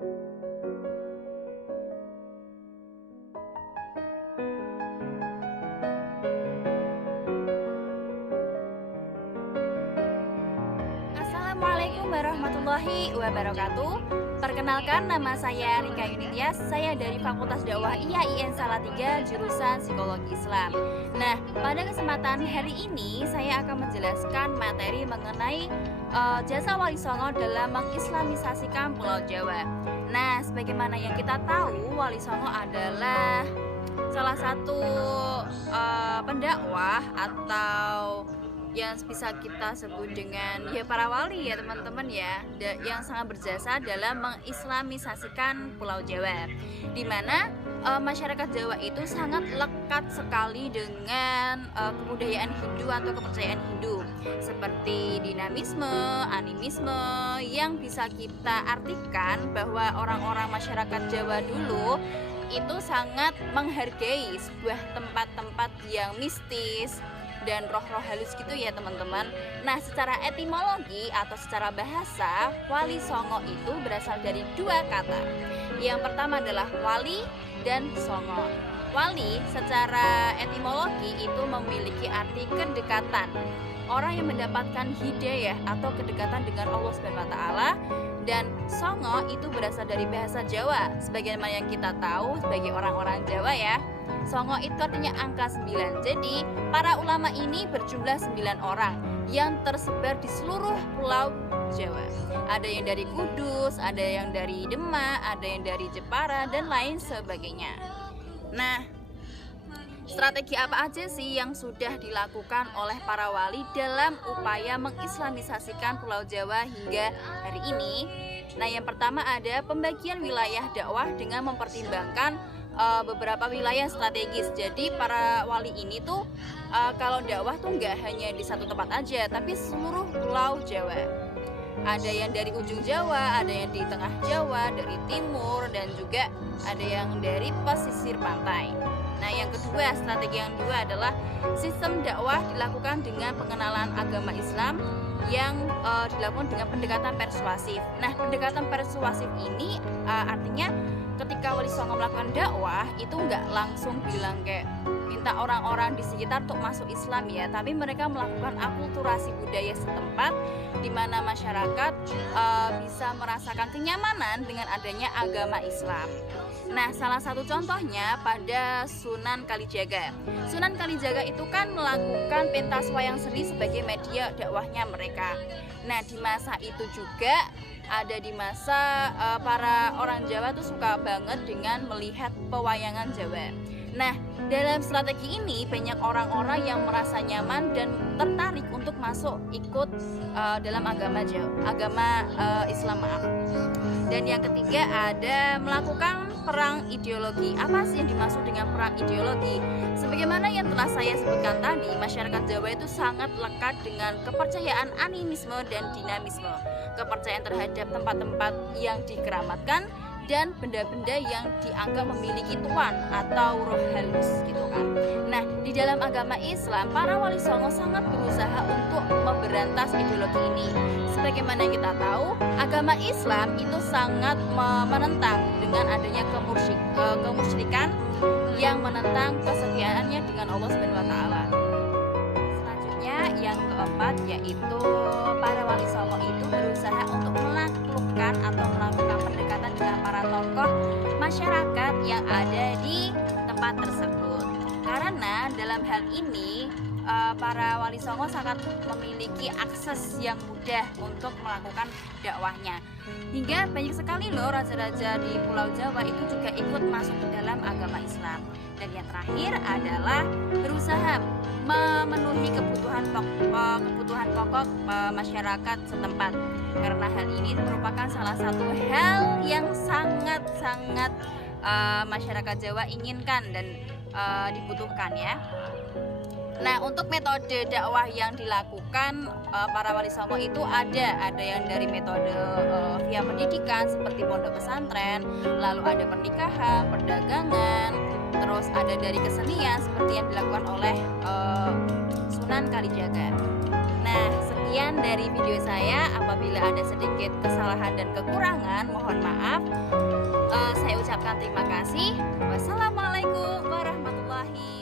Assalamualaikum warahmatullahi wabarakatuh. Perkenalkan, nama saya Rika Yunityas. Saya dari Fakultas Dakwah IAIN Salatiga, jurusan Psikologi Islam. Nah, pada kesempatan hari ini saya akan menjelaskan materi mengenai jasa Wali Songo dalam mengislamisasikan Pulau Jawa. Nah, sebagaimana yang kita tahu, Wali Songo adalah salah satu pendakwah atau yang bisa kita sebut dengan ya para wali ya teman-teman ya, yang sangat berjasa dalam mengislamisasikan Pulau Jawa, di mana masyarakat Jawa itu sangat lekat sekali dengan kebudayaan Hindu atau kepercayaan Hindu seperti dinamisme, animisme, yang bisa kita artikan bahwa orang-orang masyarakat Jawa dulu itu sangat menghargai sebuah tempat-tempat yang mistis dan roh-roh halus gitu ya teman-teman. Nah, secara etimologi atau secara bahasa, Wali Songo itu berasal dari dua kata. Yang pertama adalah wali dan songo. Wali secara etimologi itu memiliki arti kedekatan, orang yang mendapatkan hidayah atau kedekatan dengan Allah Subhanahu wa taala. Dan songo itu berasal dari bahasa Jawa, sebagaimana yang kita tahu sebagai orang-orang Jawa ya. Songo itu artinya angka 9. Jadi para ulama ini berjumlah 9 orang yang tersebar di seluruh Pulau Jawa. Ada yang dari Kudus, ada yang dari Demak, ada yang dari Jepara, dan lain sebagainya. Nah, strategi apa aja sih yang sudah dilakukan oleh para wali dalam upaya mengislamisasikan Pulau Jawa hingga hari ini? Nah, yang pertama ada pembagian wilayah dakwah dengan mempertimbangkan beberapa wilayah strategis. Jadi para wali ini tuh kalau dakwah tuh nggak hanya di satu tempat aja, tapi seluruh Pulau Jawa. Ada yang dari ujung Jawa, ada yang di tengah Jawa, dari timur, dan juga ada yang dari pesisir pantai. Nah, yang kedua, strategi yang kedua adalah sistem dakwah dilakukan dengan pengenalan agama Islam yang dilakukan dengan pendekatan persuasif. Nah, pendekatan persuasif ini artinya ketika Wali Songo melakukan dakwah itu nggak langsung bilang kayak minta orang-orang di sekitar untuk masuk Islam ya, tapi mereka melakukan akulturasi budaya setempat di mana masyarakat bisa merasakan kenyamanan dengan adanya agama Islam. Nah, salah satu contohnya pada Sunan Kalijaga. Sunan Kalijaga itu kan melakukan pentas wayang seni sebagai media dakwahnya mereka. Nah, di masa itu juga ada di masa para orang Jawa tuh suka banget dengan melihat pewayangan Jawa. Nah, dalam strategi ini banyak orang-orang yang merasa nyaman dan tertarik untuk masuk ikut dalam agama Islam, maaf. Dan yang ketiga ada melakukan perang ideologi. Apa sih yang dimaksud dengan perang ideologi? Sebagaimana yang telah saya sebutkan tadi, masyarakat Jawa itu sangat lekat dengan kepercayaan animisme dan dinamisme, kepercayaan terhadap tempat-tempat yang dikeramatkan dan benda-benda yang dianggap memiliki tuan atau roh halus gitu kan. Nah, di dalam agama Islam, para Wali Songo sangat berusaha untuk memberantas ideologi ini. Sebagaimana kita tahu, agama Islam itu sangat menentang dengan adanya kemusyrikan yang menentang kesetiaannya dengan Allah Subhanahu wa taala. Selanjutnya yang keempat yaitu para Wali Songo itu berusaha untuk menaklukkan atau melakukan pendekatan dengan para tokoh masyarakat yang ada di tempat tersebut. Karena dalam hal ini para Wali Songo sangat memiliki akses yang mudah untuk melakukan dakwahnya. Hingga banyak sekali loh raja-raja di Pulau Jawa itu juga ikut masuk ke dalam agama Islam. Dan yang terakhir adalah berusaha memenuhi kebutuhan pokok masyarakat setempat. Karena hal ini merupakan salah satu hal yang sangat masyarakat Jawa inginkan dan dibutuhkan ya. Nah, untuk metode dakwah yang dilakukan para Wali Songo itu ada yang dari metode via pendidikan seperti pondok pesantren, lalu ada pernikahan, perdagangan, terus ada dari kesenian seperti yang dilakukan oleh Sunan Kalijaga. Nah, sekian dari video saya. Apabila ada sedikit kesalahan dan kekurangan, mohon maaf. Saya ucapkan terima kasih. Wassalamualaikum warahmatullahi